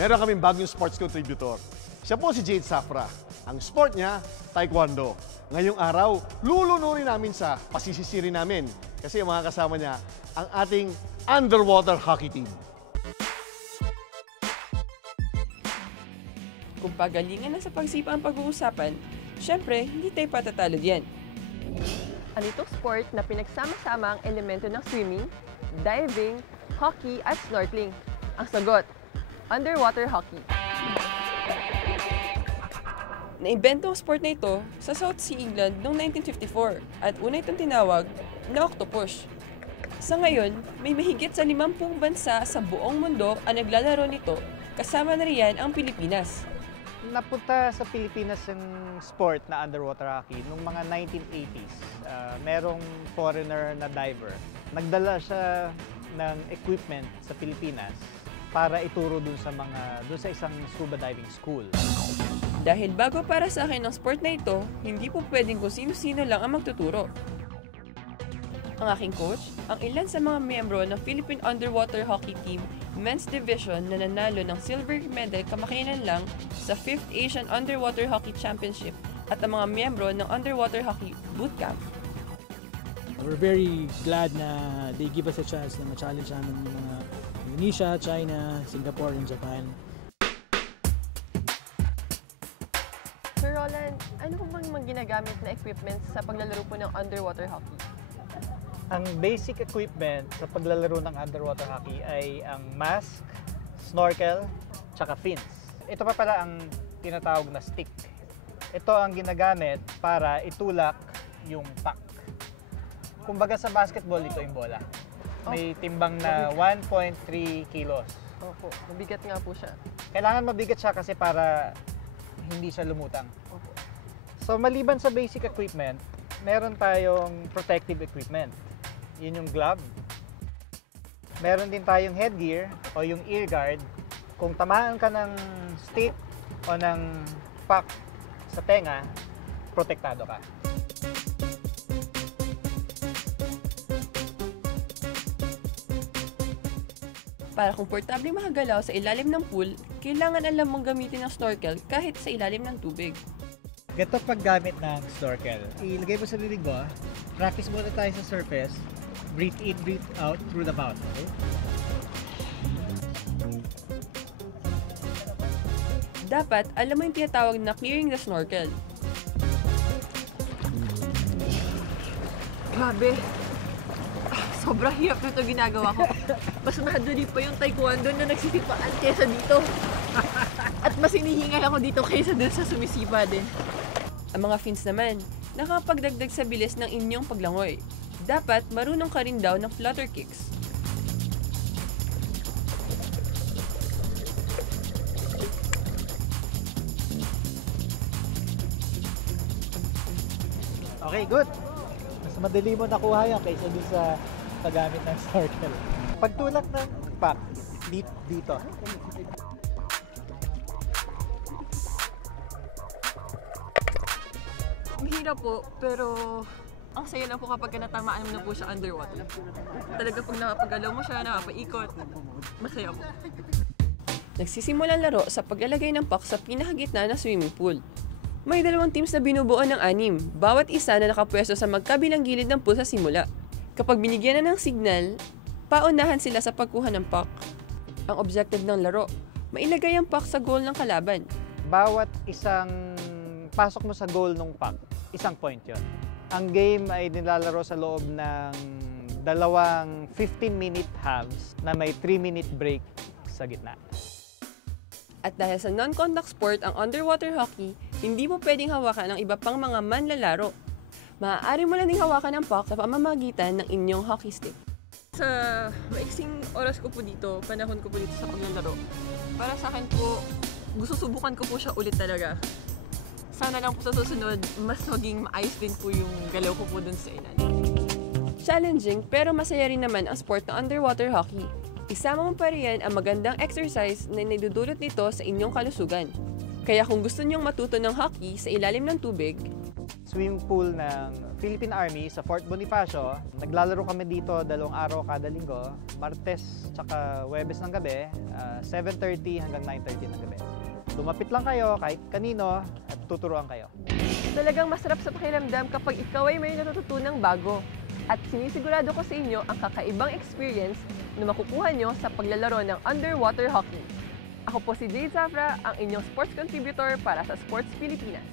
meron kaming bagong sports contributor. Siya po si Jade Safra. Ang sport niya, Taekwondo. Ngayong araw, lulunurin namin sa pasisisirin namin. Kasi ang mga kasama niya, ang ating underwater hockey team. Kung pagalingan na sa pagsipa ang pag-uusapan, syempre, hindi tayo patatalo diyan. Ano itong sport na pinagsama-sama ang elemento ng swimming, diving, hockey at snorkeling? Ang sagot, underwater hockey. Naimbento ang sport na ito sa South Sea, England noong 1954 at una itong tinawag na octopus. Sa ngayon, may mahigit sa 50 bansa sa buong mundo ang naglalaro nito kasama na riyan ang Pilipinas. Napunta sa Pilipinas yung sport na underwater hockey noong mga 1980s. Ah, merong foreigner na diver. Nagdala siya ng equipment sa Pilipinas para ituro dun sa mga dun sa isang scuba diving school. Dahil bago para sa akin ang sport na ito, hindi po pwedeng kung sino-sino lang ang magtuturo. Ang aking coach, ang ilan sa mga miyembro ng Philippine Underwater Hockey Team Men's Division na nanalo ng silver medal kamakailan lang sa 5th Asian Underwater Hockey Championship at ang mga miyembro ng Underwater Hockey Bootcamp. We're very glad na they give us a chance na ma-challenge namin yung mga Indonesia, China, Singapore, and Japan. Sir Roland, ano po bang mga ginagamit na equipment sa paglalaro po ng underwater hockey? Ang basic equipment sa paglalaro ng underwater hockey ay ang mask, snorkel, tsaka fins. Ito pa pala ang tinatawag na stick. Ito ang ginagamit para itulak yung puck. Kumbaga sa basketball, ito yung bola. May timbang na 1.3 kilos. Opo, mabigat nga po siya. Kailangan mabigat siya kasi para hindi siya lumutang. Opo. So maliban sa basic equipment, meron tayong protective equipment. Yun yung glove. Meron din tayong headgear o yung ear guard. Kung tamaan ka ng stick o ng puck sa tenga, protektado ka. Para komportable makagalaw sa ilalim ng pool, kailangan alam mong gamitin ang snorkel kahit sa ilalim ng tubig. Ito paggamit ng snorkel. Ilagay mo sa bibig mo. Practice muna tayo sa surface. Breathe in, breathe out through the mouth. Okay? Dapat alam mo yung tinatawag na clearing the snorkel. Grabe. Ah, Sobrang hirap na ito ginagawa ko. Mas madali pa yung taekwondo na nagsisipaan kesa dito. At mas hinihingal ako dito kaysa dun sa sumisipa din. Ang mga fins naman, nakapagdagdag sa bilis ng inyong paglangoy. Dapat marunong ka rin daw ng flutter kicks. Okay, good. Mas madali mo nakuha yan kaysa dun sa paggamit ng snorkel. Pagtulak ng pack, dito. dito. Mahirap po, pero ang saya lang po kapag natamaan mo na po siya underwater. Talaga pag nakapagalaw mo siya, nakapaikot, masaya po. Nagsisimula ang laro sa paglalagay ng puck sa pinakagitna ng swimming pool. May dalawang teams na binubuo ng anim, bawat isa na nakapwesto sa magkabilang gilid ng pool sa simula. Kapag binigyan na ng signal, paunahan sila sa pagkuha ng puck. Ang objective ng laro, mailagay ang puck sa goal ng kalaban. Bawat isang pasok mo sa goal ng puck, isang point yon. Ang game ay nilalaro sa loob ng dalawang 15-minute halves na may 3-minute break sa gitna. At dahil sa non-contact sport ang underwater hockey, hindi mo pwedeng hawakan ang iba pang mga manlalaro. Maaari mo lang ding hawakan ang puck sa pamamagitan ng inyong hockey stick. Sa maiksing oras ko po dito, panahon ko po dito sa paglalaro, para sa akin po, gusto subukan ko po siya ulit talaga. Sana lang po sa susunod, mas maging maayos din po yung galaw ko po dun sa ilalim. Challenging pero masaya rin naman ang sport ng underwater hockey. Isama mo pa riyan ang magandang exercise na naidudulot nito sa inyong kalusugan. Kaya kung gusto niyong matuto ng hockey sa ilalim ng tubig, swimming pool ng Philippine Army sa Fort Bonifacio. Naglalaro kami dito dalawang araw kada linggo, Martes tsaka Webes ng gabi, ah, 7.30 hanggang 9.30 ng gabi. Lumapit lang kayo kahit kanino at tuturuan kayo. Talagang masarap sa pakiramdam kapag ikaw ay may natututunang bago. At sinisigurado ko sa inyo ang kakaibang experience na makukuha nyo sa paglalaro ng underwater hockey. Ako po si Jade Zafra, ang inyong sports contributor para sa Sports Pilipinas.